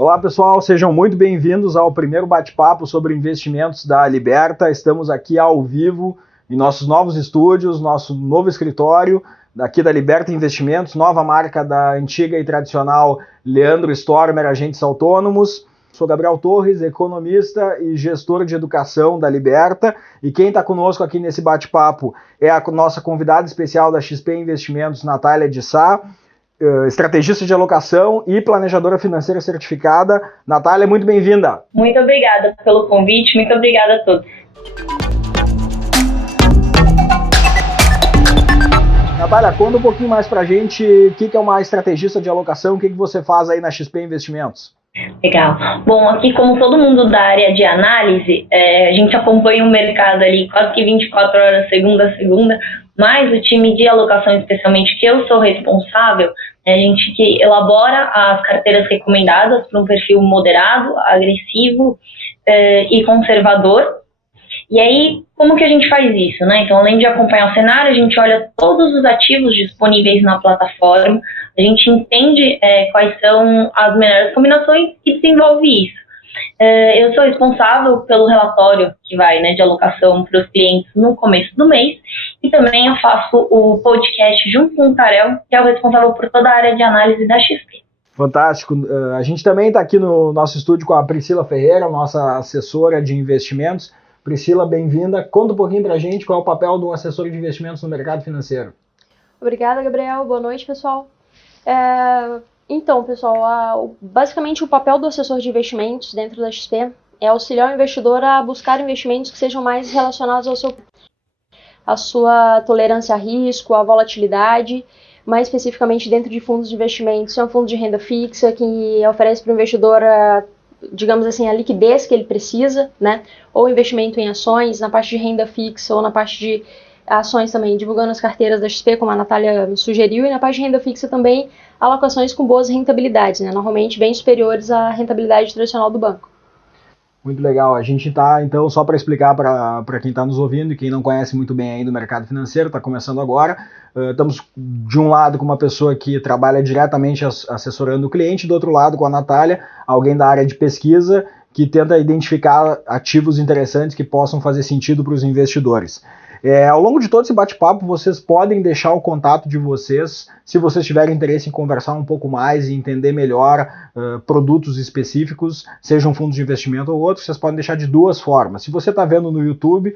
Olá pessoal, sejam muito bem-vindos ao primeiro bate-papo sobre investimentos da Liberta. Estamos aqui ao vivo em nossos novos estúdios, nosso novo escritório daqui da Liberta Investimentos, nova marca da antiga e tradicional Leandro Stormer, Agentes Autônomos. Sou Gabriel Torres, economista e gestor de educação da Liberta, e quem está conosco aqui nesse bate-papo é a nossa convidada especial da XP Investimentos, Natália de Sá, estrategista de alocação e planejadora financeira certificada. Natália, muito bem-vinda. Muito obrigada pelo convite, muito obrigada a todos. Natália, conta um pouquinho mais pra gente o que é uma estrategista de alocação, o que você faz aí na XP Investimentos. Legal. Bom, aqui como todo mundo da área de análise, a gente acompanha o mercado ali quase que 24 horas, segunda a segunda, mas o time de alocação, especialmente que eu sou responsável, a gente que elabora as carteiras recomendadas para um perfil moderado, agressivo e conservador. E aí, como que a gente faz isso, né? Então, além de acompanhar o cenário, a gente olha todos os ativos disponíveis na plataforma, a gente entende quais são as melhores combinações e desenvolve isso. Eu sou responsável pelo relatório que vai, de alocação para os clientes no começo do mês, e também eu faço o podcast junto com o Karel, que é o responsável por toda a área de análise da XP. Fantástico. A gente também está aqui no nosso estúdio com a Priscila Ferreira, nossa assessora de investimentos. Priscila, bem-vinda. Conta um pouquinho para a gente qual é o papel do assessor de investimentos no mercado financeiro. Obrigada, Gabriel. Boa noite, pessoal. Então, pessoal, basicamente o papel do assessor de investimentos dentro da XP é auxiliar o investidor a buscar investimentos que sejam mais relacionados à sua tolerância a risco, à volatilidade, mais especificamente dentro de fundos de investimentos. Se é um fundo de renda fixa que oferece para o investidor digamos assim, a liquidez que ele precisa, ou investimento em ações, na parte de renda fixa ou na parte de ações também, divulgando as carteiras da XP, como a Natália me sugeriu, e na parte de renda fixa também, alocações com boas rentabilidades, normalmente bem superiores à rentabilidade tradicional do banco. Muito legal. A gente está, então, só para explicar para quem está nos ouvindo e quem não conhece muito bem ainda o mercado financeiro, está começando agora. Estamos, de um lado, com uma pessoa que trabalha diretamente assessorando o cliente, do outro lado, com a Natália, alguém da área de pesquisa que tenta identificar ativos interessantes que possam fazer sentido para os investidores. Ao longo de todo esse bate-papo, vocês podem deixar o contato de vocês, se vocês tiverem interesse em conversar um pouco mais e entender melhor produtos específicos, sejam fundos de investimento ou outros, vocês podem deixar de duas formas. Se você está vendo no YouTube,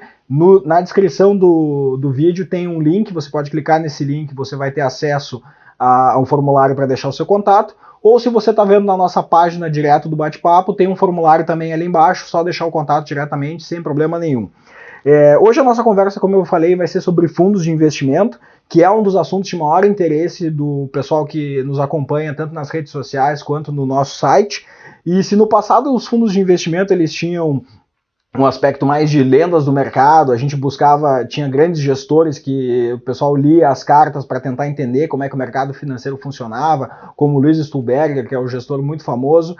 na descrição do vídeo tem um link, você pode clicar nesse link, você vai ter acesso ao formulário para deixar o seu contato, ou se você está vendo na nossa página direto do bate-papo, tem um formulário também ali embaixo, só deixar o contato diretamente, sem problema nenhum. Hoje a nossa conversa, como eu falei, vai ser sobre fundos de investimento, que é um dos assuntos de maior interesse do pessoal que nos acompanha, tanto nas redes sociais quanto no nosso site. E se no passado os fundos de investimento eles tinham um aspecto mais de lendas do mercado, a gente tinha grandes gestores que o pessoal lia as cartas para tentar entender como é que o mercado financeiro funcionava, como o Luiz Stuhlberger, que é um gestor muito famoso.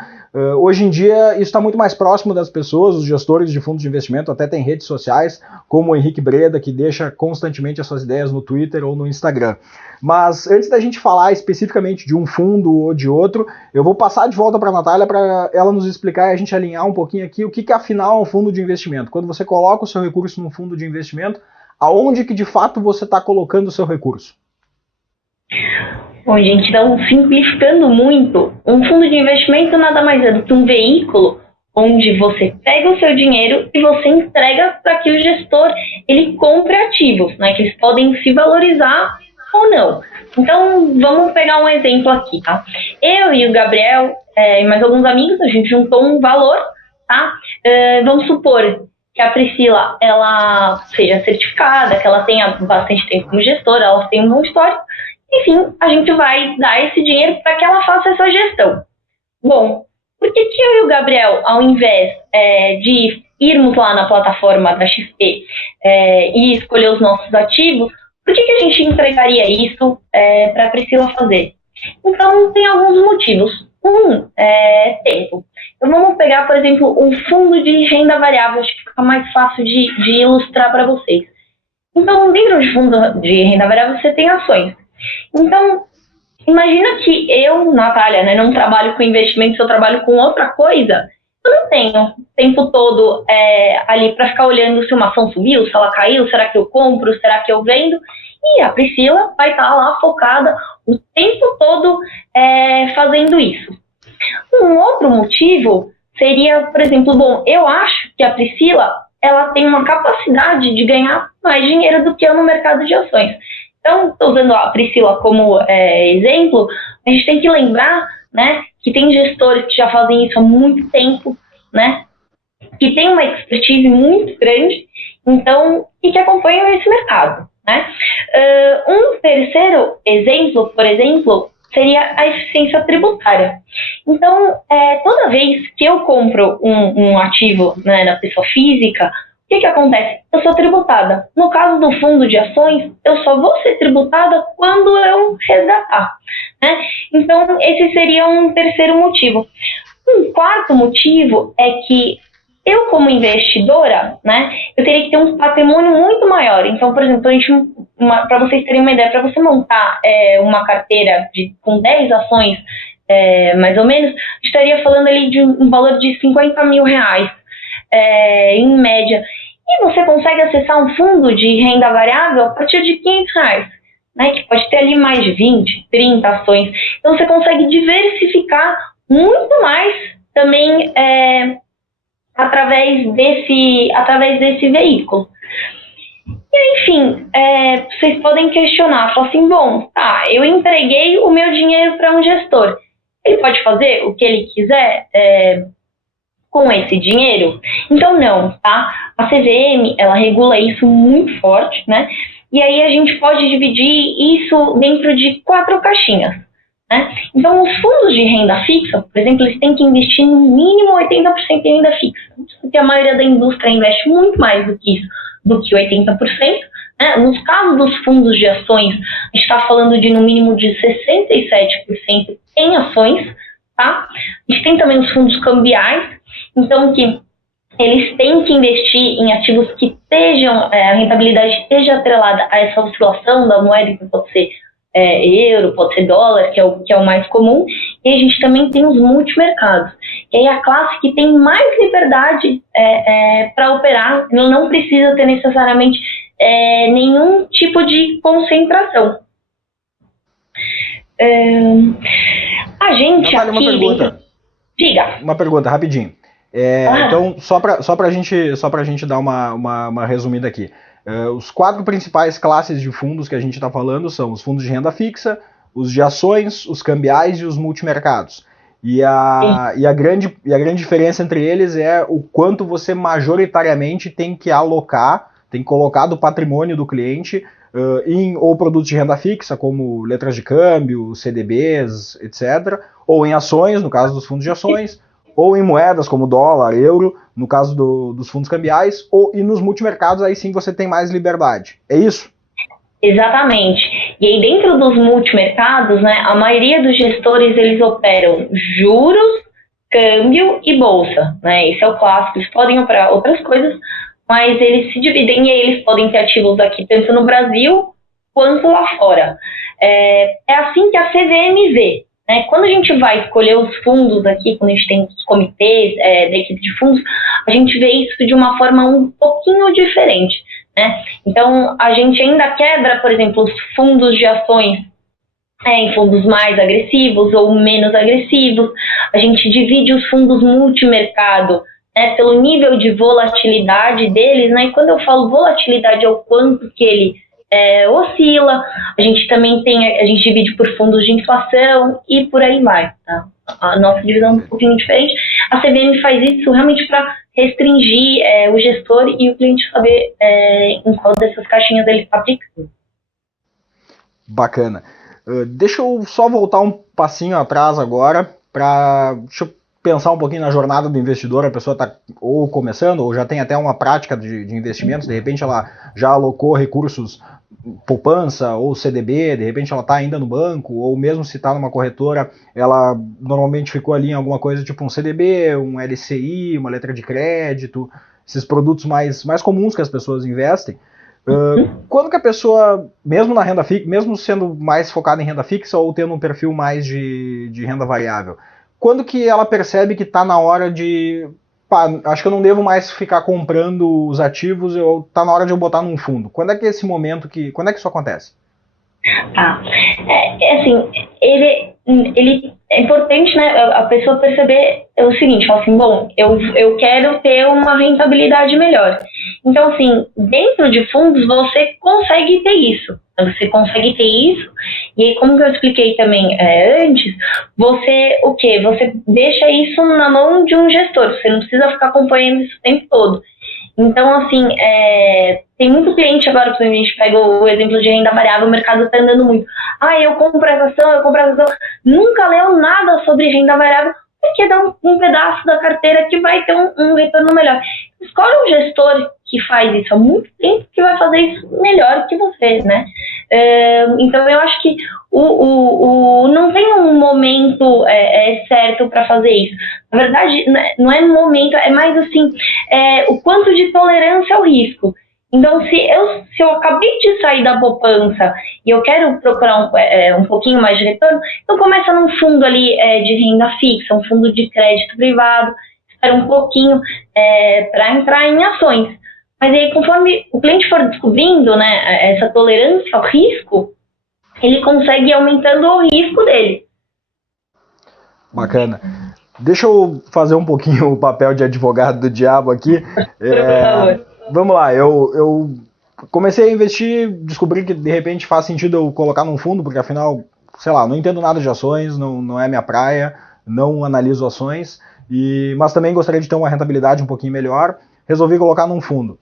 Hoje em dia isso está muito mais próximo das pessoas, os gestores de fundos de investimento até têm redes sociais, como o Henrique Breda, que deixa constantemente as suas ideias no Twitter ou no Instagram. Mas antes da gente falar especificamente de um fundo ou de outro, eu vou passar de volta para a Natália para ela nos explicar e a gente alinhar um pouquinho aqui o que afinal é um fundo de investimento. Quando você coloca o seu recurso num fundo de investimento, aonde que de fato você está colocando o seu recurso? Bom, gente, então simplificando muito, um fundo de investimento nada mais é do que um veículo onde você pega o seu dinheiro e você entrega para que o gestor ele compre ativos, que eles podem se valorizar ou não. Então, vamos pegar um exemplo aqui, tá? Eu e o Gabriel e mais alguns amigos, a gente juntou um valor, tá? Vamos supor que a Priscila, ela seja certificada, que ela tenha bastante tempo como gestora, ela tem um bom histórico. Enfim, a gente vai dar esse dinheiro para que ela faça essa gestão. Bom, por que eu e o Gabriel, ao invés de irmos lá na plataforma da XP e escolher os nossos ativos, por que a gente entregaria isso para a Priscila fazer? Então, tem alguns motivos. Tempo. Então, vamos pegar, por exemplo, um fundo de renda variável, acho que fica mais fácil de ilustrar para vocês. Então, dentro de fundo de renda variável, você tem ações. Então, imagina que eu, Natália, né, não trabalho com investimentos, eu trabalho com outra coisa. Eu não tenho o tempo todo ali para ficar olhando se uma ação subiu, se ela caiu, será que eu compro, será que eu vendo? E a Priscila vai estar lá focada o tempo todo fazendo isso. Um outro motivo seria, por exemplo, bom, eu acho que a Priscila ela tem uma capacidade de ganhar mais dinheiro do que eu no mercado de ações. Então, estou usando a Priscila como exemplo, a gente tem que lembrar, né, que tem gestores que já fazem isso há muito tempo, né, que tem uma expertise muito grande, então, e que acompanham esse mercado, né. Um terceiro exemplo, por exemplo, seria a eficiência tributária. Então, toda vez que eu compro um ativo, né, da pessoa física, o que acontece? Eu sou tributada. No caso do fundo de ações, eu só vou ser tributada quando eu resgatar, né? Então, esse seria um terceiro motivo. Um quarto motivo é que eu, como investidora, né, eu teria que ter um patrimônio muito maior. Então, por exemplo, para vocês terem uma ideia, para você montar uma carteira com 10 ações, mais ou menos, estaria falando ali de um valor de 50 mil reais, em média. E você consegue acessar um fundo de renda variável a partir de 500 reais, né, que pode ter ali mais de 20, 30 ações. Então, você consegue diversificar muito mais também através desse veículo. E, enfim, vocês podem questionar, falar assim, bom, tá, eu entreguei o meu dinheiro para um gestor. Ele pode fazer o que ele quiser com esse dinheiro? Então, não, tá? A CVM, ela regula isso muito forte, né? E aí a gente pode dividir isso dentro de 4 caixinhas, né? Então, os fundos de renda fixa, por exemplo, eles têm que investir no mínimo 80% em renda fixa, porque a maioria da indústria investe muito mais do que isso, do que 80%. Né? Nos casos dos fundos de ações, a gente está falando de no mínimo de 67% em ações, tá? A gente tem também os fundos cambiais, então que eles têm que investir em ativos que estejam, a rentabilidade esteja atrelada a essa oscilação da moeda, que pode ser euro, pode ser dólar, que é o mais comum. E a gente também tem os multimercados, que é a classe que tem mais liberdade para operar, não precisa ter necessariamente nenhum tipo de concentração. A gente Natália, aqui... uma pergunta. Diga. Uma pergunta, rapidinho. Então, só para a gente dar uma resumida aqui. Os 4 principais classes de fundos que a gente está falando são os fundos de renda fixa, os de ações, os cambiais e os multimercados. E a grande diferença entre eles é o quanto você majoritariamente tem que alocar, tem que colocar do patrimônio do cliente em ou produtos de renda fixa, como letras de câmbio, CDBs, etc., ou em ações, no caso dos fundos de ações, ou em moedas como dólar, euro, no caso dos fundos cambiais, e nos multimercados, aí sim você tem mais liberdade. É isso? Exatamente. E aí dentro dos multimercados, né, a maioria dos gestores, eles operam juros, câmbio e bolsa, né? Esse é o clássico. Eles podem operar outras coisas, mas eles se dividem e aí eles podem ter ativos aqui, tanto no Brasil quanto lá fora. É assim que a CVM vê. Quando a gente vai escolher os fundos aqui, quando a gente tem os comitês da equipe de fundos, a gente vê isso de uma forma um pouquinho diferente, né? Então, a gente ainda quebra, por exemplo, os fundos de ações em fundos mais agressivos ou menos agressivos. A gente divide os fundos multimercado pelo nível de volatilidade deles, né? E quando eu falo volatilidade, é o quanto que ele oscila. A gente também a gente divide por fundos de inflação e por aí vai, tá? A nossa divisão é um pouquinho diferente. A CVM faz isso realmente para restringir o gestor e o cliente saber em qual dessas caixinhas ele está aplicando. Bacana. Deixa eu só voltar um passinho atrás agora deixa eu pensar um pouquinho na jornada do investidor. A pessoa está ou começando ou já tem até uma prática de investimentos, de repente ela já alocou recursos poupança ou CDB, de repente ela está ainda no banco, ou mesmo se está numa corretora, ela normalmente ficou ali em alguma coisa tipo um CDB, um LCI, uma letra de crédito, esses produtos mais comuns que as pessoas investem. Quando que a pessoa, mesmo na renda fixa, mesmo sendo mais focada em renda fixa ou tendo um perfil mais de renda variável, quando que ela percebe que está na hora de, pá, acho que eu não devo mais ficar comprando os ativos, tá na hora de eu botar num fundo? Quando é que é esse momento quando é que isso acontece? Tá. Assim, ele é importante, né, a pessoa perceber o seguinte, falar assim, bom, eu quero ter uma rentabilidade melhor. Então, assim, dentro de fundos você consegue ter isso. Você consegue ter isso, e aí, como que eu expliquei também antes, você, o quê? Você deixa isso na mão de um gestor, você não precisa ficar acompanhando isso o tempo todo. Então, assim, tem muito cliente agora, quando a gente pega o exemplo de renda variável, o mercado está andando muito. Eu compro essa ação, nunca leu nada sobre renda variável, porque dá um pedaço da carteira que vai ter um retorno melhor. Escolhe um gestor que faz isso há muito tempo, que vai fazer isso melhor que você, né? Então, eu acho que não tem um momento certo para fazer isso. Na verdade, não é momento, é mais assim, o quanto de tolerância ao risco. Então, se eu acabei de sair da poupança e eu quero procurar um pouquinho mais de retorno, então começa num fundo ali de renda fixa, um fundo de crédito privado, espera um pouquinho para entrar em ações. Mas aí, conforme o cliente for descobrindo, né, essa tolerância ao risco, ele consegue ir aumentando o risco dele. Bacana. Deixa eu fazer um pouquinho o papel de advogado do diabo aqui. Vamos lá, eu comecei a investir, descobri que de repente faz sentido eu colocar num fundo, porque afinal, sei lá, não entendo nada de ações, não é minha praia, não analiso ações, mas também gostaria de ter uma rentabilidade um pouquinho melhor, resolvi colocar num fundo.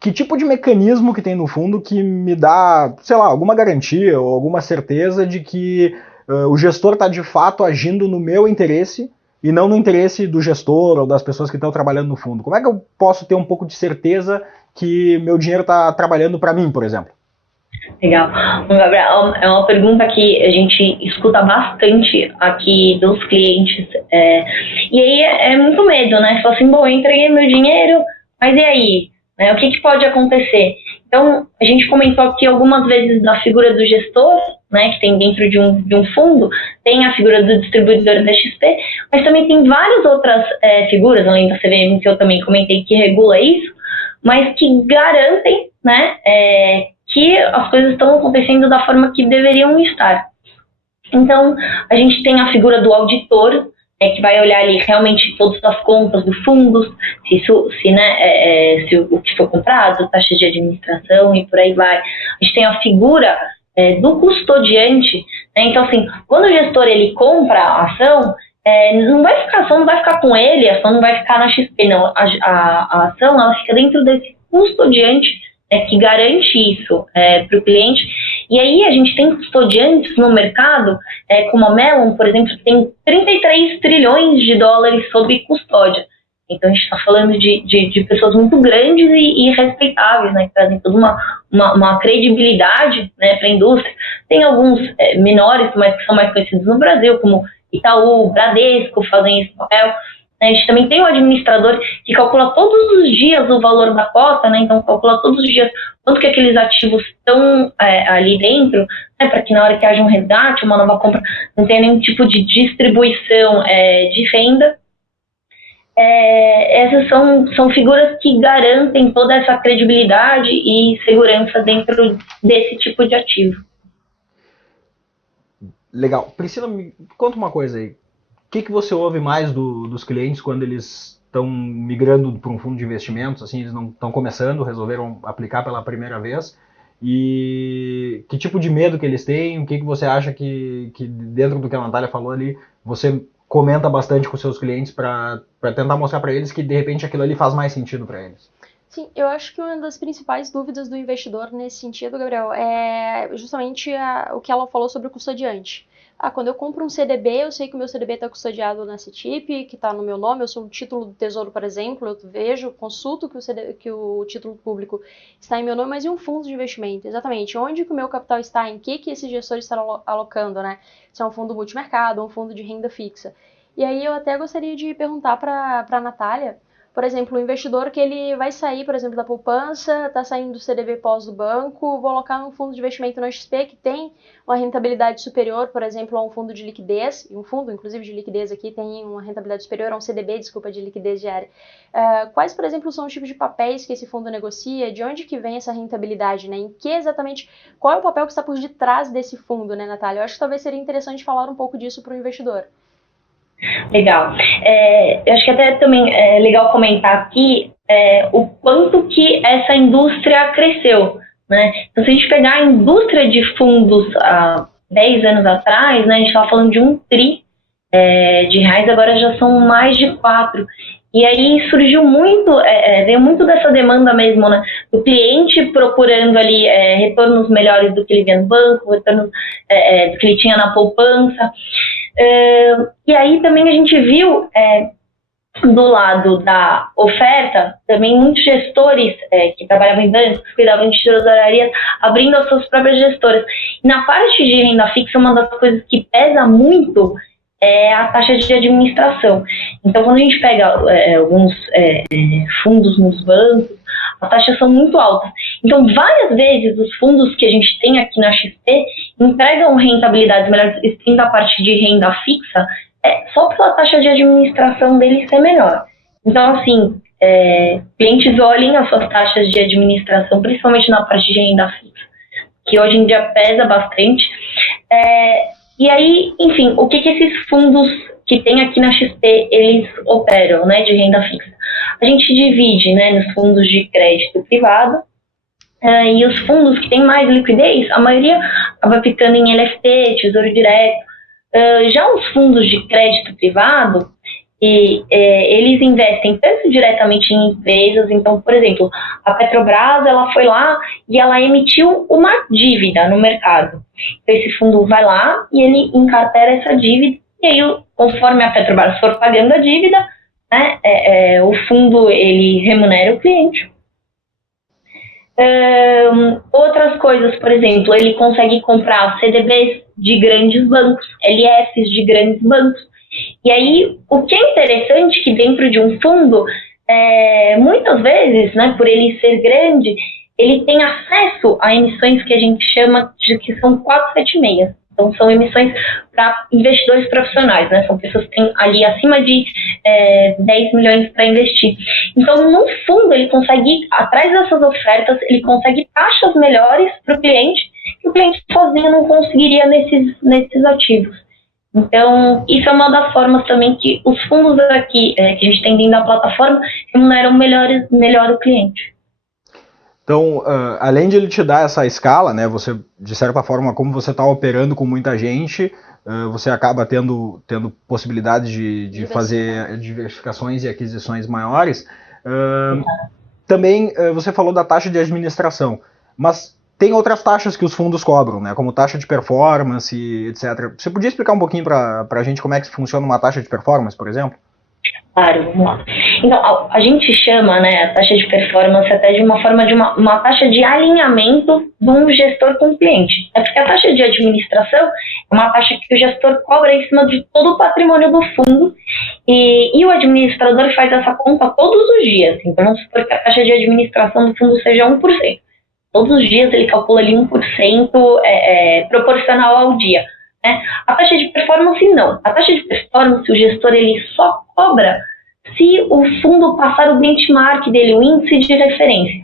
Que tipo de mecanismo que tem no fundo que me dá, sei lá, alguma garantia ou alguma certeza de que o gestor está de fato agindo no meu interesse e não no interesse do gestor ou das pessoas que estão trabalhando no fundo? Como é que eu posso ter um pouco de certeza que meu dinheiro está trabalhando para mim, por exemplo? Legal. Gabriel, é uma pergunta que a gente escuta bastante aqui dos clientes. E aí é muito medo, né? Você fala assim, bom, eu entreguei meu dinheiro, mas e aí? O que pode acontecer? Então, a gente comentou aqui algumas vezes da figura do gestor, né, que tem dentro de um fundo, tem a figura do distribuidor da XP, mas também tem várias outras figuras, além da CVM, que eu também comentei, que regula isso, mas que garantem, né, que as coisas estão acontecendo da forma que deveriam estar. Então, a gente tem a figura do auditor, que vai olhar ali realmente todas as contas do fundo, se o que foi comprado, taxa de administração e por aí vai. A gente tem a figura do custodiante, né? Então, assim, quando o gestor ele compra a ação, a ação não vai ficar com ele, a ação não vai ficar na XP, não. A ação ela fica dentro desse custodiante que garante isso para o cliente. E aí a gente tem custodiantes no mercado, como a Mellon, por exemplo, que tem 33 trilhões de dólares sob custódia. Então a gente está falando de pessoas muito grandes e respeitáveis, né, que trazem toda uma credibilidade, né, para a indústria. Tem alguns menores, mas que são mais conhecidos no Brasil, como Itaú, Bradesco, fazem esse papel. A gente também tem um administrador que calcula todos os dias o valor da cota, né? Então calcula todos os dias quanto que aqueles ativos estão ali dentro, né? Para que na hora que haja um resgate, uma nova compra, não tenha nenhum tipo de distribuição de renda. Essas são figuras que garantem toda essa credibilidade e segurança dentro desse tipo de ativo. Legal. Priscila, me conta uma coisa aí. O que você ouve mais dos clientes quando eles estão migrando para um fundo de investimentos? Assim, eles não estão começando, resolveram aplicar pela primeira vez. E que tipo de medo que eles têm? O que você acha que dentro do que a Natália falou ali, você comenta bastante com seus clientes para tentar mostrar para eles que de repente aquilo ali faz mais sentido para eles? Sim, eu acho que uma das principais dúvidas do investidor nesse sentido, Gabriel, é justamente o que ela falou sobre o custodiante. Quando eu compro um CDB, eu sei que o meu CDB está custodiado na CETIP, que está no meu nome, eu sou um título do Tesouro, por exemplo, eu vejo, consulto que o título público está em meu nome, mas e um fundo de investimento? Exatamente, onde que o meu capital está, em que esse gestor está alocando, né? Se é um fundo multimercado, um fundo de renda fixa. E aí eu até gostaria de perguntar para a Natália, Por exemplo, o investidor que ele vai sair, por exemplo, da poupança, está saindo do CDB pós do banco, vou alocar num fundo de investimento na XP que tem uma rentabilidade superior, por exemplo, a um fundo de liquidez, e um fundo, inclusive, de liquidez aqui tem uma rentabilidade superior a um CDB, desculpa, de liquidez diária. Quais, por exemplo, são os tipos de papéis que esse fundo negocia? De onde que vem essa rentabilidade, né? Em que exatamente, qual é o papel que está por detrás desse fundo, né, Natália? Eu acho que talvez seria interessante falar um pouco disso para o investidor. Legal. Eu acho que até também é legal comentar aqui o quanto que essa indústria cresceu, né? Então, se a gente pegar a indústria de fundos há 10 anos atrás, né, a gente estava falando de 1 tri de reais, agora já são mais de 4. E aí surgiu muito, veio muito dessa demanda mesmo, né, do cliente procurando ali retornos melhores do que ele via no banco, retornos do que ele tinha na poupança. E aí também a gente viu do lado da oferta também muitos gestores que trabalhavam em bancos, cuidavam de tesourarias, abrindo as suas próprias gestoras. E na parte de renda fixa, uma das coisas que pesa muito é a taxa de administração. Então, quando a gente pega alguns fundos nos bancos, as taxas são muito altas. Então, várias vezes, os fundos que a gente tem aqui na XP entregam rentabilidades melhores, tem da parte de renda fixa, só pela taxa de administração deles ser melhor. Então, assim, clientes olhem as suas taxas de administração, principalmente na parte de renda fixa, que hoje em dia pesa bastante. E aí, enfim, o que esses fundos que tem aqui na XP, eles operam, né, de renda fixa? A gente divide, né, nos fundos de crédito privado, e os fundos que têm mais liquidez, a maioria acaba ficando em LFT, Tesouro Direto. Já os fundos de crédito privado, eles investem tanto diretamente em empresas, então, por exemplo, a Petrobras, ela foi lá e ela emitiu uma dívida no mercado. Então, esse fundo vai lá e ele encartera essa dívida, e aí, conforme a Petrobras for pagando a dívida, né, o fundo, ele remunera o cliente. Outras coisas, por exemplo, ele consegue comprar CDBs de grandes bancos, LFs de grandes bancos. E aí, o que é interessante é que dentro de um fundo, muitas vezes, né, por ele ser grande, ele tem acesso a emissões que a gente chama de que são 476. Então, são emissões para investidores profissionais, né? São pessoas que têm ali acima de 10 milhões para investir. Então, no fundo, ele consegue ir atrás dessas ofertas, ele consegue taxas melhores para o cliente, que o cliente sozinho não conseguiria nesses ativos. Então, isso é uma das formas também que os fundos aqui, que a gente tem dentro da plataforma, remuneram melhor o cliente. Então, além de ele te dar essa escala, né, você, de certa forma, como você está operando com muita gente, você acaba tendo possibilidade de fazer diversificações e aquisições maiores. Também você falou da taxa de administração, mas tem outras taxas que os fundos cobram, né, como taxa de performance, etc. Você podia explicar um pouquinho para a gente como é que funciona uma taxa de performance, por exemplo? Claro, vamos lá. Então, a gente chama, né, a taxa de performance até de uma forma de uma taxa de alinhamento de um gestor com o cliente. Porque a taxa de administração é uma taxa que o gestor cobra em cima de todo o patrimônio do fundo e o administrador faz essa conta todos os dias. Então, vamos supor que a taxa de administração do fundo seja 1%. Todos os dias ele calcula ali 1% proporcional ao dia. Né? A taxa de performance não. A taxa de performance, o gestor ele só cobra se o fundo passar o benchmark dele, o índice de referência.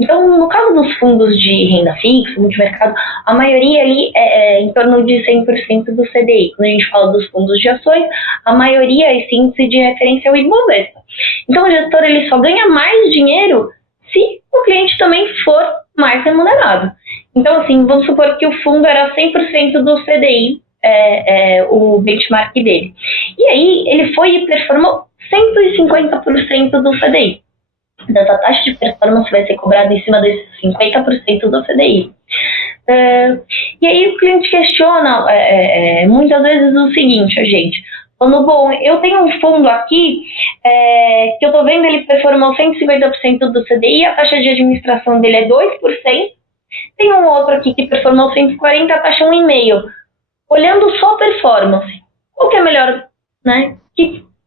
Então, no caso dos fundos de renda fixa, multimercado, a maioria ali é em torno de 100% do CDI. Quando a gente fala dos fundos de ações, a maioria, esse índice de referência é o Ibovespa. Então, o gestor ele só ganha mais dinheiro se o cliente também for mais remunerado. Então, assim, vamos supor que o fundo era 100% do CDI, o benchmark dele. E aí, ele foi e performou 150% do CDI. Então, a taxa de performance vai ser cobrada em cima desses 50% do CDI. E aí, o cliente questiona muitas vezes o seguinte, gente. Falando, bom, eu tenho um fundo aqui que eu tô vendo ele performou 150% do CDI, a taxa de administração dele é 2%. Tem um outro aqui que performou 140%, a taxa é 1,5%. Olhando só a performance, qual que é melhor, né?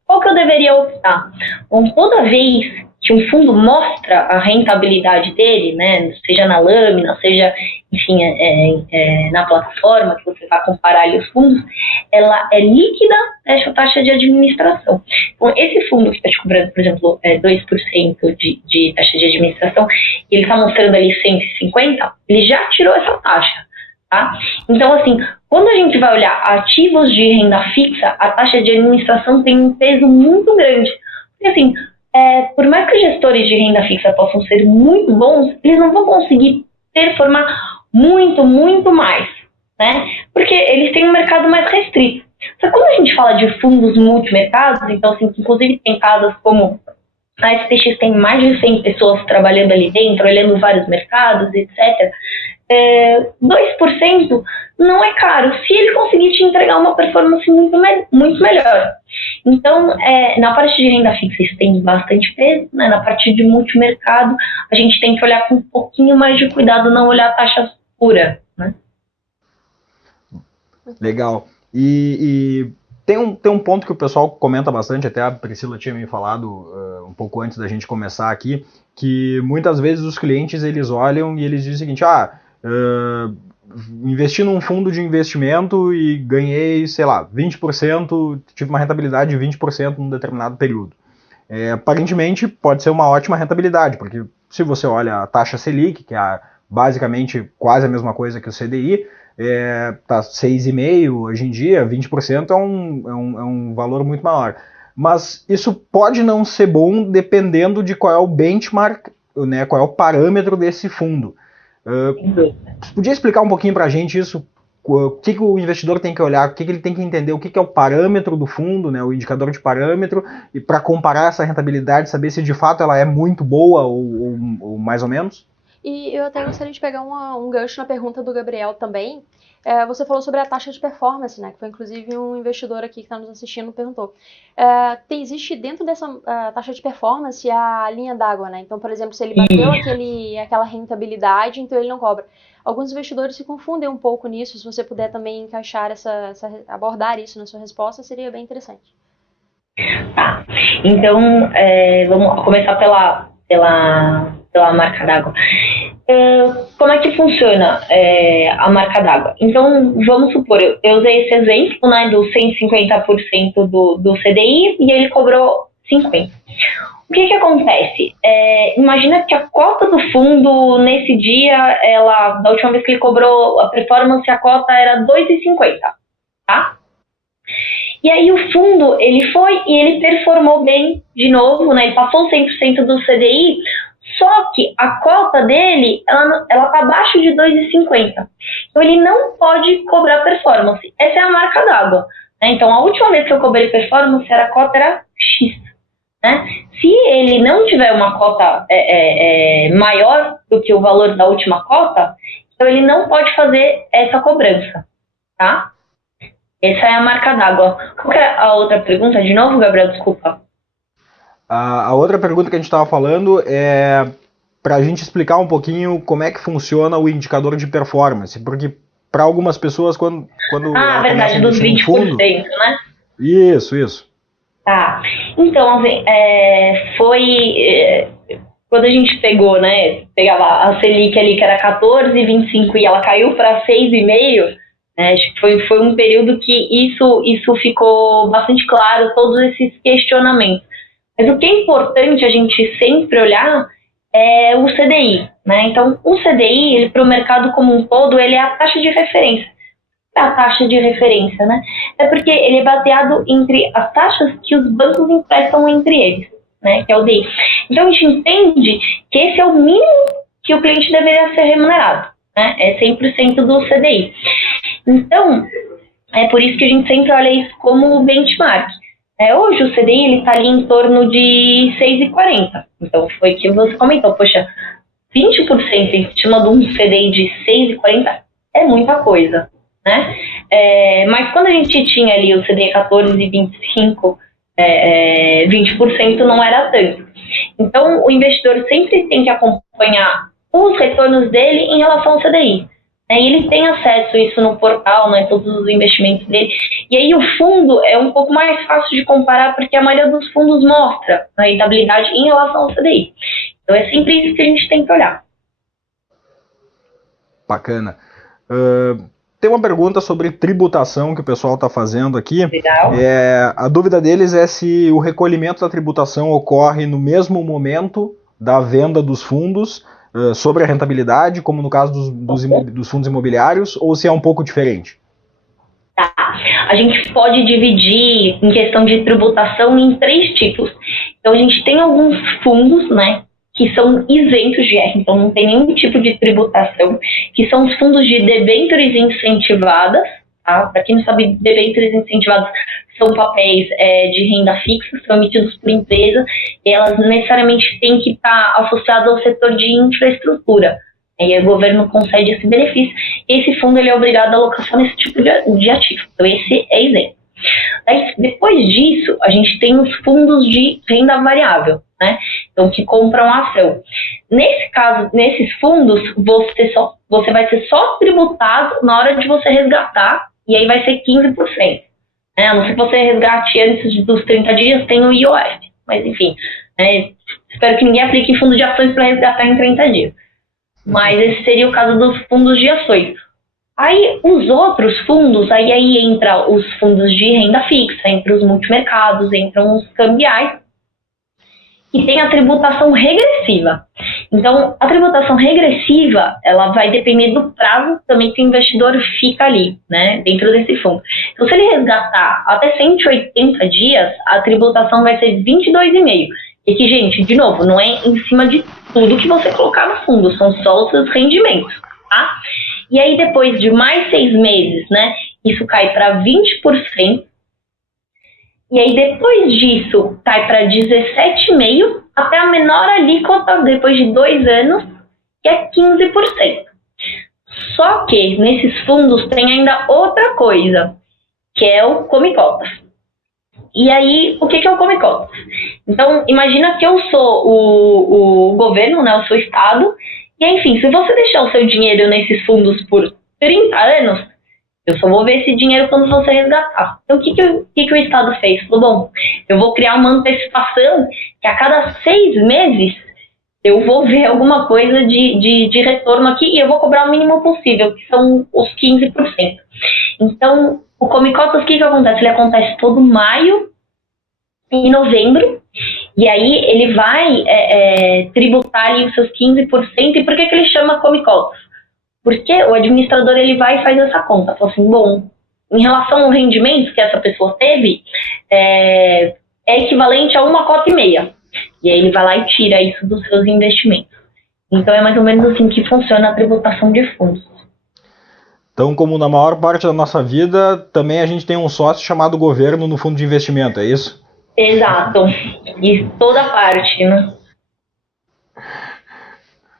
Qual que eu deveria optar? Então, toda vez que um fundo mostra a rentabilidade dele, né, seja na lâmina, seja, enfim, na plataforma que você vai comparar ali os fundos, ela é líquida essa taxa de administração. Então, esse fundo que está te cobrando, por exemplo, 2% de taxa de administração, e ele está mostrando ali 150, ele já tirou essa taxa, tá? Então, assim, quando a gente vai olhar ativos de renda fixa, a taxa de administração tem um peso muito grande. Porque, assim, por mais que os gestores de renda fixa possam ser muito bons, eles não vão conseguir performar muito, muito mais, né? Porque eles têm um mercado mais restrito. Só que quando a gente fala de fundos multimercados, então, assim, inclusive tem casas como a SPX tem mais de 100 pessoas trabalhando ali dentro, olhando vários mercados, etc. 2% não é caro, se ele conseguir te entregar uma performance muito melhor. Então, na parte de renda fixa isso tem bastante peso, né? Na parte de multimercado, a gente tem que olhar com um pouquinho mais de cuidado, não olhar a taxa pura, né? Legal. E tem um ponto que o pessoal comenta bastante, até a Priscila tinha me falado um pouco antes da gente começar aqui, que muitas vezes os clientes eles olham e eles dizem o seguinte, investi num fundo de investimento e ganhei, sei lá, 20%, tive uma rentabilidade de 20% num determinado período. Aparentemente pode ser uma ótima rentabilidade, porque se você olha a taxa Selic, que é basicamente quase a mesma coisa que o CDI, tá 6,5% hoje em dia, 20% é um valor muito maior. Mas isso pode não ser bom dependendo de qual é o benchmark, né, qual é o parâmetro desse fundo. Você podia explicar um pouquinho para a gente isso? O que o investidor tem que olhar, o que ele tem que entender, o que é o parâmetro do fundo, né, o indicador de parâmetro, e para comparar essa rentabilidade, saber se de fato ela é muito boa ou mais ou menos? E eu até gostaria de pegar um gancho na pergunta do Gabriel também. Você falou sobre a taxa de performance, né? Que foi inclusive um investidor aqui que está nos assistindo perguntou. Existe dentro dessa taxa de performance a linha d'água, né? Então, por exemplo, se ele bateu aquela rentabilidade, então ele não cobra. Alguns investidores se confundem um pouco nisso. Se você puder também encaixar abordar isso na sua resposta, seria bem interessante. Tá. Então, vamos começar pela marca d'água. Como é que funciona a marca d'água? Então, vamos supor, eu usei esse exemplo, né, do 150% do CDI e ele cobrou 50%. O que acontece? Imagina que a cota do fundo, nesse dia, da última vez que ele cobrou a performance, a cota era 2,50, tá? E aí o fundo, ele foi e ele performou bem de novo, né? Ele passou 100% do CDI, só que a cota dele, ela está abaixo de 2,50. Então, ele não pode cobrar performance. Essa é a marca d'água, né? Então, a última vez que eu cobrei performance, a cota era X, né? Se ele não tiver uma cota maior do que o valor da última cota, então ele não pode fazer essa cobrança, tá? Essa é a marca d'água. Qual que é a outra pergunta? De novo, Gabriel, desculpa. A outra pergunta que a gente estava falando é para a gente explicar um pouquinho como é que funciona o indicador de performance, porque para algumas pessoas, quando verdade, dos 20%, fundo, né? Isso. Tá. Então, quando a gente pegou, né, pegava a Selic ali que era 14,25 e ela caiu para 6,5%, acho que foi um período que isso ficou bastante claro, todos esses questionamentos. Mas o que é importante a gente sempre olhar é o CDI, né? Então, o CDI, para o mercado como um todo, ele é a taxa de referência. A taxa de referência, né? É porque ele é baseado entre as taxas que os bancos emprestam entre eles, né? Que é o DI. Então, a gente entende que esse é o mínimo que o cliente deveria ser remunerado, né? É 100% do CDI. Então, é por isso que a gente sempre olha isso como benchmark. Hoje o CDI está ali em torno de 6,40. Então foi que você comentou, poxa, 20% em cima de um CDI de 6,40 é muita coisa, né? Mas quando a gente tinha ali o CDI 14,25, 20% não era tanto. Então o investidor sempre tem que acompanhar os retornos dele em relação ao CDI. né, e ele tem acesso a isso no portal, né, todos os investimentos dele. E aí o fundo é um pouco mais fácil de comparar, porque a maioria dos fundos mostra a rentabilidade em relação ao CDI. Então é sempre isso que a gente tem que olhar. Bacana. Tem uma pergunta sobre tributação que o pessoal está fazendo aqui. Legal. A dúvida deles é se o recolhimento da tributação ocorre no mesmo momento da venda dos fundos, sobre a rentabilidade, como no caso dos fundos imobiliários, ou se é um pouco diferente? Tá. A gente pode dividir em questão de tributação em 3 tipos. Então a gente tem alguns fundos, né, que são isentos de IR, então não tem nenhum tipo de tributação, que são os fundos de debêntures incentivadas, tá? Para quem não sabe, debêntures incentivadas são papéis de renda fixa, são emitidos por empresa, e elas necessariamente têm que estar associadas ao setor de infraestrutura. E aí o governo concede esse benefício, e esse fundo ele é obrigado a alocação nesse tipo de ativo, então esse é isento. Daí, depois disso, a gente tem os fundos de renda variável, né? Então, que compram ação. Nesse caso, nesses fundos, você vai ser só tributado na hora de você resgatar, e aí vai ser 15%. Né? A não ser que você resgate antes dos 30 dias, tem o IOF. Mas, enfim, né? Espero que ninguém aplique fundo de ações para resgatar em 30 dias. Mas esse seria o caso dos fundos de ações. Aí, os outros fundos, aí entra os fundos de renda fixa, entre os multimercados, entram os cambiais, e tem a tributação regressiva. Então, a tributação regressiva, ela vai depender do prazo também que o investidor fica ali, né, dentro desse fundo. Então, se ele resgatar até 180 dias, a tributação vai ser 22,5%. E que, gente, de novo, não é em cima de tudo que você colocar no fundo, são só os seus rendimentos, tá? E aí, depois de mais 6 meses, né, isso cai para 20%. E aí, depois disso, cai para 17,5%, até a menor alíquota, depois de 2 anos, que é 15%. Só que, nesses fundos, tem ainda outra coisa, que é o Come-Cotas. E aí, o que é o Come-Cotas? Então, imagina que eu sou o governo, né, eu sou o Estado, e enfim, se você deixar o seu dinheiro nesses fundos por 30 anos, eu só vou ver esse dinheiro quando você resgatar. Então, o que o Estado fez? Falou, bom, eu vou criar uma antecipação que a cada 6 meses eu vou ver alguma coisa de retorno aqui e eu vou cobrar o mínimo possível, que são os 15%. Então, o Come-Cotas, o que acontece? Ele acontece todo maio e novembro, e aí ele vai tributar ali os seus 15%. E por que ele chama Come-Cotas? Porque o administrador ele vai e faz essa conta. Fala assim, bom, em relação ao rendimento que essa pessoa teve, é equivalente a 1,5 cota. E aí ele vai lá e tira isso dos seus investimentos. Então é mais ou menos assim que funciona a tributação de fundos. Então, como na maior parte da nossa vida, também a gente tem um sócio chamado governo no fundo de investimento, é isso? Exato. De toda parte, né?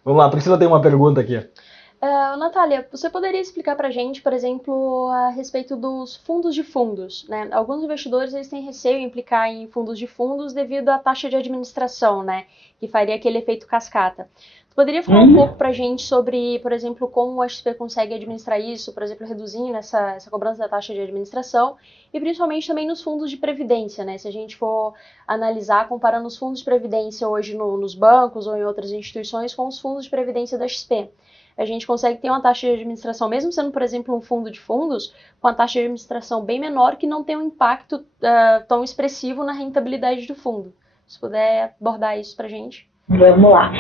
Vamos lá, Priscila tem uma pergunta aqui. Natália, você poderia explicar para a gente, por exemplo, a respeito dos fundos de fundos, né? Alguns investidores eles têm receio em implicar em fundos de fundos devido à taxa de administração, né? Que faria aquele efeito cascata. Você poderia falar um pouco para a gente sobre, por exemplo, como a XP consegue administrar isso, por exemplo, reduzindo essa cobrança da taxa de administração e principalmente também nos fundos de previdência, né? Se a gente for analisar, comparando os fundos de previdência hoje nos bancos ou em outras instituições com os fundos de previdência da XP. A gente consegue ter uma taxa de administração, mesmo sendo, por exemplo, um fundo de fundos, com uma taxa de administração bem menor, que não tem um impacto tão expressivo na rentabilidade do fundo. Se puder abordar isso para a gente. Vamos lá.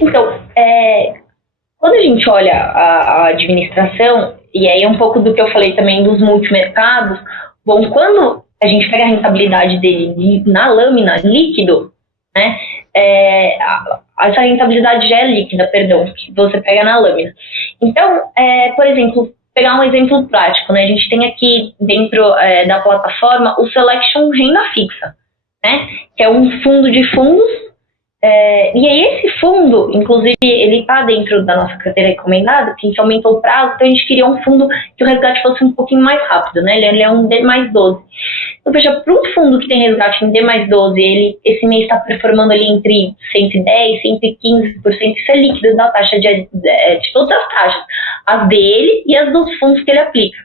Então, quando a gente olha a administração, e aí é um pouco do que eu falei também dos multimercados, bom, quando a gente pega a rentabilidade dele na lâmina, líquido, né, essa rentabilidade já é líquida, perdão, que você pega na lâmina. Então, por exemplo, pegar um exemplo prático, né? A gente tem aqui dentro da plataforma o Selection Renda Fixa, né? Que é um fundo de fundos E aí esse fundo, inclusive, ele está dentro da nossa carteira recomendada, que a gente aumentou o prazo, então a gente queria um fundo que o resgate fosse um pouquinho mais rápido, né? Ele é um D mais 12. Então, veja, para um fundo que tem resgate em D mais 12, ele esse mês está performando ali entre 110% e 115%, isso é líquido da taxa de todas as taxas, as dele e as dos fundos que ele aplica.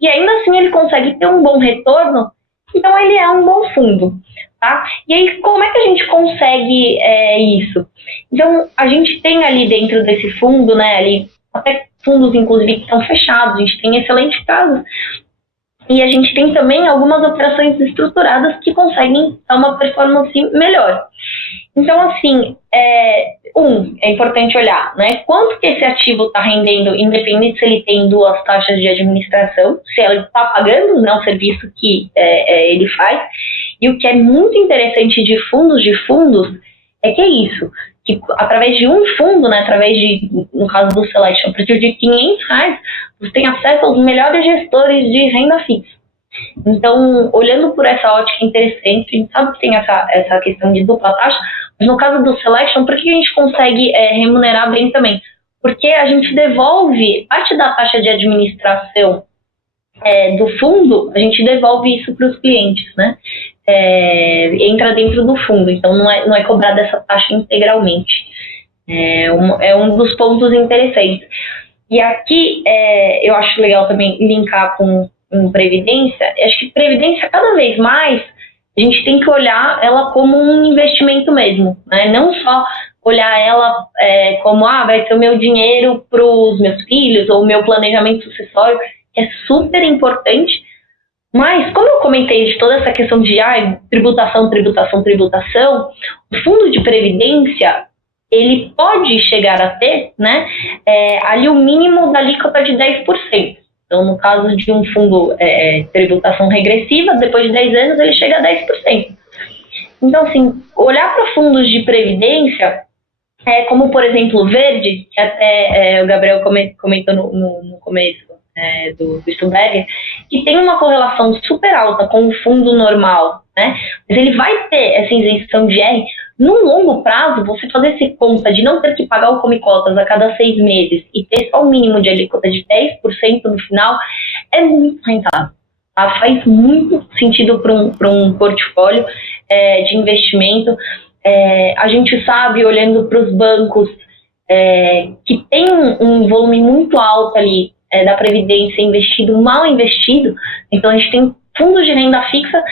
E ainda assim ele consegue ter um bom retorno, então ele é um bom fundo. Tá? E aí, como é que a gente consegue isso? Então, a gente tem ali dentro desse fundo, né, ali, até fundos, inclusive, que estão fechados, a gente tem excelentes casos, e a gente tem também algumas operações estruturadas que conseguem dar uma performance melhor. Então, assim, é importante olhar, né, quanto que esse ativo está rendendo, independente se ele tem duas taxas de administração, se ela está pagando, né, o serviço que ele faz. E o que é muito interessante de fundos é que é isso, que através de um fundo, né, através de, no caso do Selection, a partir de R$500, você tem acesso aos melhores gestores de renda fixa. Então, olhando por essa ótica interessante, a gente sabe que tem essa questão de dupla taxa, mas no caso do Selection, por que a gente consegue remunerar bem também? Porque a gente devolve parte da taxa de administração do fundo, a gente devolve isso para os clientes, né? Entra dentro do fundo, então não é cobrada essa taxa integralmente. É um dos pontos interessantes. E aqui eu acho legal também linkar com Previdência. Acho que Previdência, cada vez mais, a gente tem que olhar ela como um investimento mesmo, né? Não só olhar ela como, vai ser o meu dinheiro para os meus filhos, ou o meu planejamento sucessório, que é super importante. Mas, como eu comentei de toda essa questão de tributação, o fundo de previdência, ele pode chegar a ter, né, ali o mínimo da alíquota de 10%. Então, no caso de um fundo tributação regressiva, depois de 10 anos ele chega a 10%. Então, assim, olhar para fundos de previdência, como, por exemplo, o Verde, que até o Gabriel comentou no começo, do Stuberger, que tem uma correlação super alta com o fundo normal, né? Mas ele vai ter essa isenção de R. No longo prazo, você fazer essa conta de não ter que pagar o come-cotas a cada 6 meses e ter só o mínimo de alíquota de 10% no final, é muito rentável. Tá? Faz muito sentido para um portfólio de investimento. A gente sabe, olhando para os bancos, que tem um volume muito alto ali da Previdência mal investido, então a gente tem fundos de renda fixa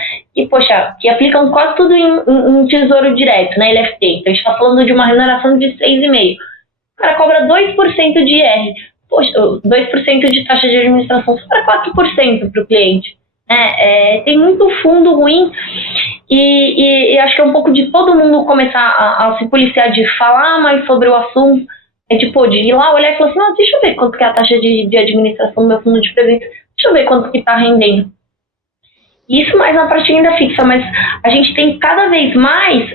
que aplicam quase tudo em tesouro direto, né, LFT. Então a gente está falando de uma remuneração de 6,5%. O cara cobra 2% de IR, 2% de taxa de administração, só para 4% para o cliente. Tem muito fundo ruim e acho que é um pouco de todo mundo começar a se policiar de falar mais sobre o assunto. De ir lá olhar e falar assim, deixa eu ver quanto que é a taxa de administração do meu fundo de previdência, deixa eu ver quanto que está rendendo. Isso mais na parte de renda fixa, mas a gente tem cada vez mais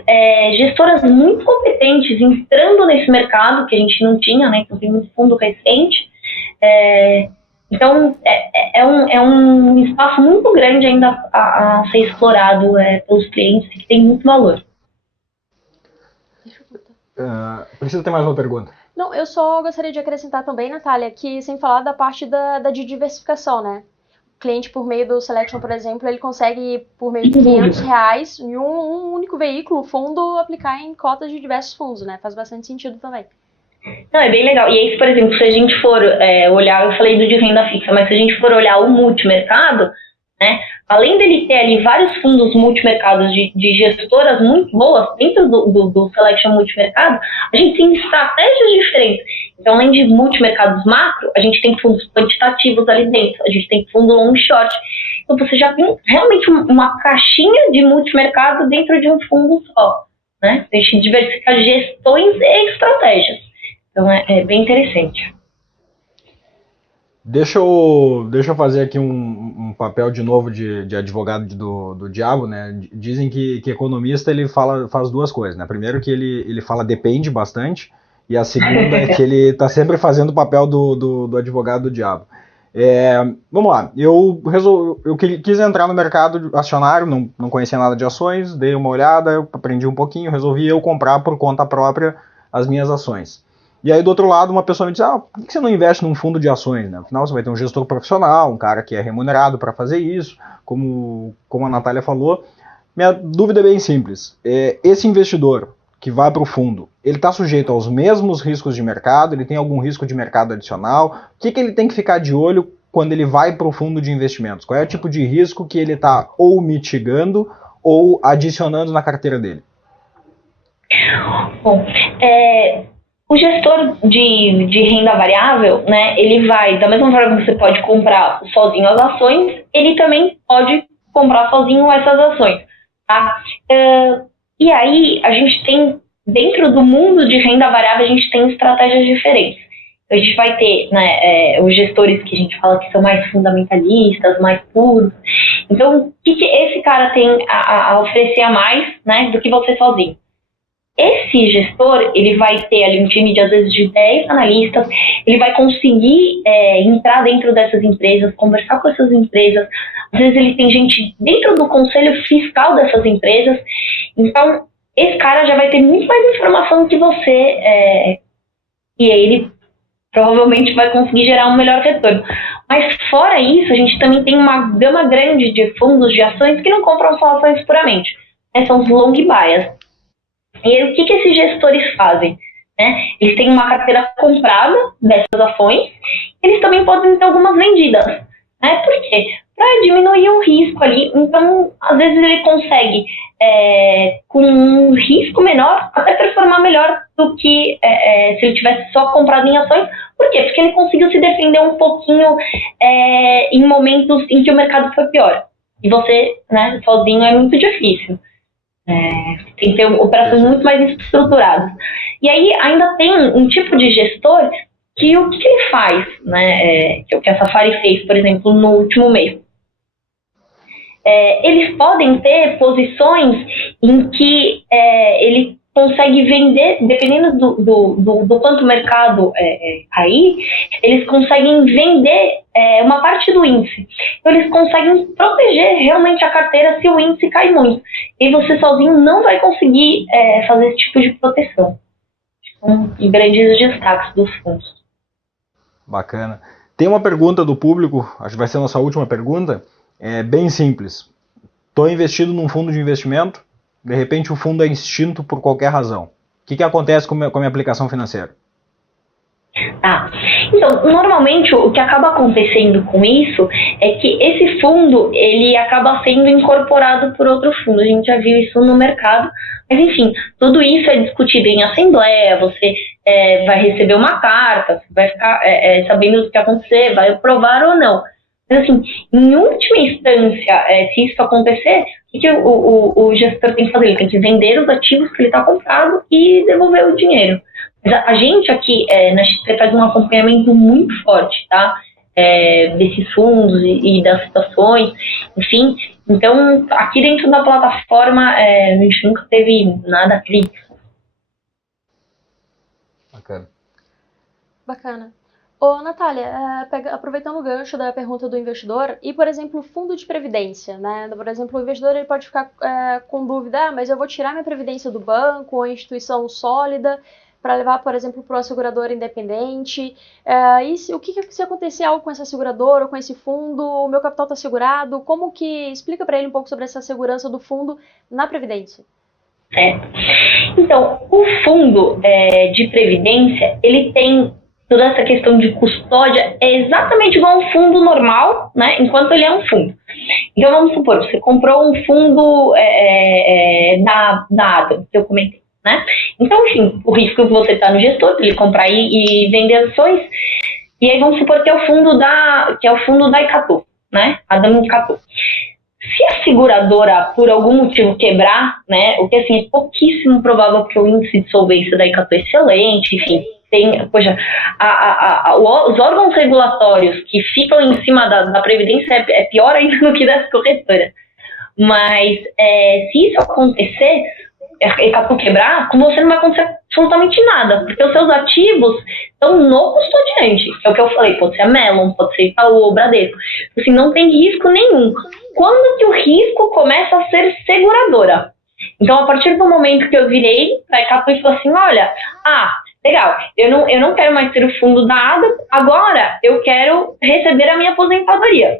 gestoras muito competentes entrando nesse mercado, que a gente não tinha, né? Então tem muito fundo recente. Então é um espaço muito grande ainda a ser explorado pelos clientes, que tem muito valor. Precisa ter mais uma pergunta. Não, eu só gostaria de acrescentar também, Natália, que sem falar da parte da diversificação, né? O cliente, por meio do Selection, por exemplo, ele consegue, por meio de R$500, em um único veículo, fundo, aplicar em cotas de diversos fundos, né? Faz bastante sentido também. Não, é bem legal. E aí, por exemplo, se a gente for olhar, eu falei do de renda fixa, mas se a gente for olhar o multimercado, né? Além dele ter ali vários fundos multimercados de gestoras muito boas, dentro do Selection multimercado, a gente tem estratégias diferentes. Então, além de multimercados macro, a gente tem fundos quantitativos ali dentro, a gente tem fundo long short. Então, você já tem realmente uma caixinha de multimercado dentro de um fundo só, né? A gente diversifica gestões e estratégias. Então, é bem interessante. Deixa eu fazer aqui um papel de novo de advogado do diabo, né? Dizem que economista ele faz duas coisas, né? Primeiro que ele fala depende bastante, e a segunda é que ele está sempre fazendo o papel do advogado do diabo. Vamos lá, eu quis entrar no mercado acionário, não conhecia nada de ações, dei uma olhada, eu aprendi um pouquinho, resolvi eu comprar por conta própria as minhas ações. E aí do outro lado uma pessoa me diz, por que você não investe num fundo de ações, né? Afinal você vai ter um gestor profissional, um cara que é remunerado para fazer isso, como a Natália falou. Minha dúvida é bem simples, esse investidor que vai para o fundo, ele está sujeito aos mesmos riscos de mercado, ele tem algum risco de mercado adicional? O que ele tem que ficar de olho quando ele vai para o fundo de investimentos? Qual é o tipo de risco que ele está ou mitigando ou adicionando na carteira dele? Bom, o gestor de renda variável, né, ele vai, da mesma forma que você pode comprar sozinho as ações, ele também pode comprar sozinho essas ações, tá? E aí, a gente tem, dentro do mundo de renda variável, a gente tem estratégias diferentes. A gente vai ter, né, os gestores que a gente fala que são mais fundamentalistas, mais puros. Então, o que esse cara tem a oferecer a mais, né, do que você sozinho? Esse gestor, ele vai ter ali um time de, às vezes, de 10 analistas, ele vai conseguir entrar dentro dessas empresas, conversar com essas empresas, às vezes ele tem gente dentro do conselho fiscal dessas empresas, então esse cara já vai ter muito mais informação que você, e ele provavelmente vai conseguir gerar um melhor retorno. Mas fora isso, a gente também tem uma gama grande de fundos de ações que não compram só ações puramente, né? São os long bias. E aí, o que esses gestores fazem? Né? Eles têm uma carteira comprada dessas ações, eles também podem ter algumas vendidas. Né? Por quê? Para diminuir o risco ali. Então, às vezes ele consegue, com um risco menor, até performar melhor do que se ele tivesse só comprado em ações. Por quê? Porque ele conseguiu se defender um pouquinho em momentos em que o mercado foi pior. E você, né, sozinho é muito difícil. Tem que ter operações muito mais estruturadas. E aí ainda tem um tipo de gestor que o que ele faz, né, que é o que a Safari fez, por exemplo, no último mês. Eles podem ter posições em que ele consegue vender, dependendo do quanto o mercado cair, eles conseguem vender uma parte do índice. Então, eles conseguem proteger realmente a carteira se o índice cai muito. E você sozinho não vai conseguir fazer esse tipo de proteção. Em grandes destaques dos fundos. Bacana. Tem uma pergunta do público, acho que vai ser a nossa última pergunta, bem simples. Estou investido num fundo de investimento, de repente o fundo é extinto por qualquer razão. O que acontece com a minha aplicação financeira? Então, normalmente o que acaba acontecendo com isso é que esse fundo ele acaba sendo incorporado por outro fundo. A gente já viu isso no mercado, mas enfim, tudo isso é discutido em assembleia, você vai receber uma carta, vai ficar sabendo o que acontecer, vai aprovar ou não. Mas assim, em última instância, se isso acontecer, o que o gestor tem que fazer? Ele tem que vender os ativos que ele está comprado e devolver o dinheiro. Mas a gente aqui na XP faz um acompanhamento muito forte, tá? Desses fundos e das situações, enfim. Então, aqui dentro da plataforma, a gente nunca teve nada crítico. Bacana. Ô, Natália, aproveitando o gancho da pergunta do investidor, e, por exemplo, fundo de previdência, né? Por exemplo, o investidor ele pode ficar com dúvida, mas eu vou tirar minha previdência do banco ou instituição sólida para levar, por exemplo, para uma seguradora independente. E se acontecer algo com essa seguradora ou com esse fundo, o meu capital está segurado? Como que... Explica para ele um pouco sobre essa segurança do fundo na previdência. Então, o fundo de previdência, ele tem toda essa questão de custódia, é exatamente igual a um fundo normal, né, enquanto ele é um fundo. Então, vamos supor, você comprou um fundo da Adam, que eu comentei, né? Então, enfim, o risco que você está no gestor, ele comprar e vender ações, e aí vamos supor que é o fundo da Icatu, né, Adam Icatu. Se a seguradora, por algum motivo, quebrar, né, o que assim é pouquíssimo provável, porque o índice de solvência da Icatu é excelente, enfim, os órgãos regulatórios que ficam em cima da Previdência é pior ainda do que das corretoras. Mas se isso acontecer, Ecatu quebrar, com você não vai acontecer absolutamente nada, porque os seus ativos estão no custodiante, que é o que eu falei, pode ser a Melon, pode ser Itaú ou Bradesco. Assim, não tem risco nenhum. Quando que o risco começa a ser seguradora? Então, a partir do momento que eu virei para a Ecatu e falei assim, olha, legal, eu não quero mais ter o fundo da ADA, agora eu quero receber a minha aposentadoria.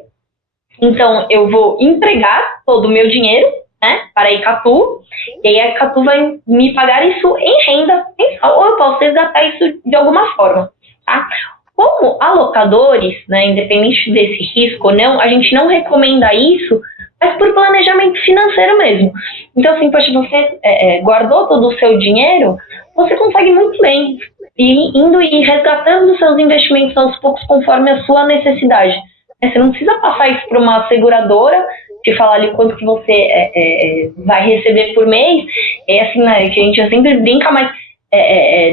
Então, eu vou empregar todo o meu dinheiro, né, para a Ecatu, e aí a Ecatu vai me pagar isso em renda mensal, ou eu posso resgatar isso de alguma forma, tá? Como alocadores, né, independente desse risco ou não, a gente não recomenda isso, mas por planejamento financeiro mesmo. Então, assim, poxa, você guardou todo o seu dinheiro, você consegue muito bem ir indo e resgatando os seus investimentos aos poucos conforme a sua necessidade. Você não precisa passar isso para uma seguradora, te falar ali quanto que você vai receber por mês. É assim, né, que a gente sempre brinca, mas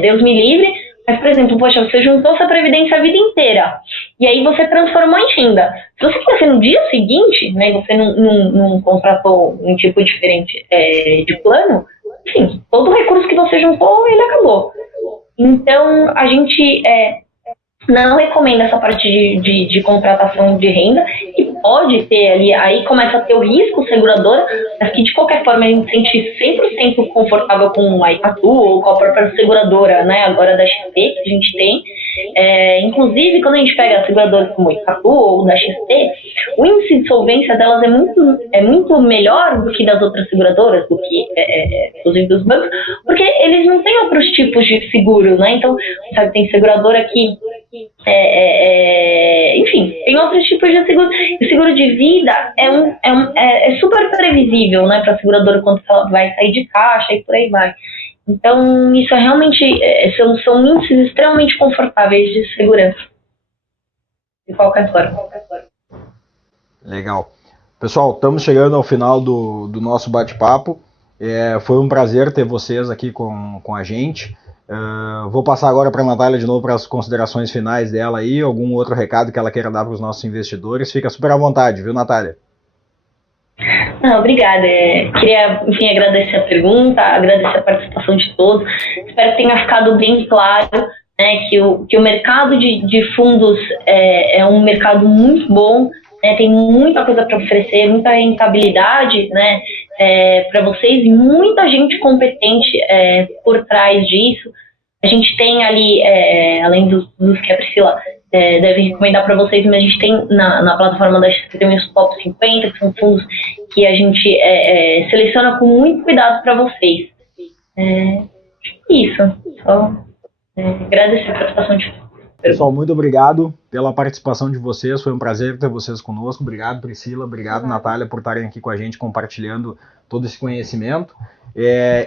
Deus me livre. Mas, por exemplo, poxa, você juntou sua previdência a vida inteira e aí você transformou em renda. Se você quer ser no dia seguinte, né, você não contratou um tipo diferente de plano, enfim, todo o recurso que você juntou, ele acabou. Então, a gente não recomenda essa parte de contratação de renda, e pode ter ali, aí começa a ter o risco seguradora, mas que de qualquer forma a gente se sente 100% confortável com a Ecatu ou com a própria seguradora, né, agora da XP, que a gente tem. Inclusive, quando a gente pega seguradoras como a Ecatu ou da XP, o índice de solvência delas é muito melhor do que das outras seguradoras, do que, inclusive, dos bancos, porque eles não têm outros tipos de seguro, né? Então, sabe, tem seguradora que enfim, tem outros tipos de seguro. O seguro de vida é super previsível, né, para a seguradora quando ela vai sair de caixa e por aí vai. Então, isso realmente são índices extremamente confortáveis de segurança, de qualquer forma. Legal. Pessoal, estamos chegando ao final do nosso bate-papo. Foi um prazer ter vocês aqui com a gente. Vou passar agora para a Natália de novo para as considerações finais dela aí, algum outro recado que ela queira dar para os nossos investidores. Fica super à vontade, viu, Natália? Não, obrigada. Queria, enfim, agradecer a pergunta, agradecer a participação de todos. Espero que tenha ficado bem claro, né, que o mercado de fundos é um mercado muito bom, né, tem muita coisa para oferecer, muita rentabilidade, né, para vocês, e muita gente competente por trás disso. A gente tem ali, além dos que a Priscila deve recomendar para vocês, mas a gente tem na plataforma da XP também os Top 50, que são fundos que a gente seleciona com muito cuidado para vocês. Isso. Só agradecer a participação de todos. Pessoal, muito obrigado pela participação de vocês, foi um prazer ter vocês conosco. Obrigado, Priscila, obrigado, Natália, por estarem aqui com a gente compartilhando todo esse conhecimento.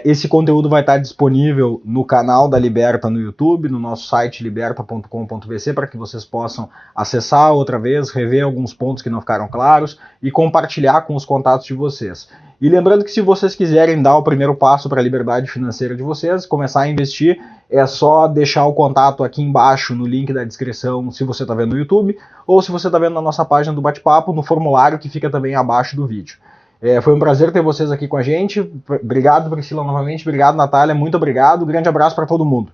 Esse conteúdo vai estar disponível no canal da Liberta no YouTube, no nosso site liberta.com.vc, para que vocês possam acessar outra vez, rever alguns pontos que não ficaram claros e compartilhar com os contatos de vocês. E lembrando que se vocês quiserem dar o primeiro passo para a liberdade financeira de vocês, começar a investir, é só deixar o contato aqui embaixo no link da descrição, se você está vendo no YouTube, ou se você está vendo na nossa página do bate-papo, no formulário que fica também abaixo do vídeo. Foi um prazer ter vocês aqui com a gente. Obrigado, Priscila, novamente. Obrigado, Natália. Muito obrigado. Grande abraço para todo mundo.